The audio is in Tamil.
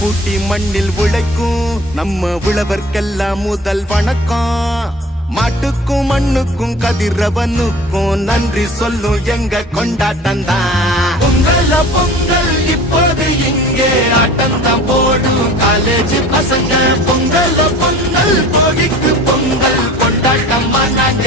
பூட்டி மண்ணில் உழைக்கும் நம்ம உழவர்க்கெல்லாம் முதல் வணக்கம். மாட்டுக்கும் மண்ணுக்கும் கதிரவனுக்கும் நன்றி சொல்லும் எங்க கொண்டாட்டம் தான். பொங்கல் பொங்கல் இப்போது இங்கே ஆட்டம் தான் போடும் காலேஜ் பசங்க. பொங்கல் பொங்கல் போகிக்கு பொங்கல் கொண்டாட்டமா நாங்க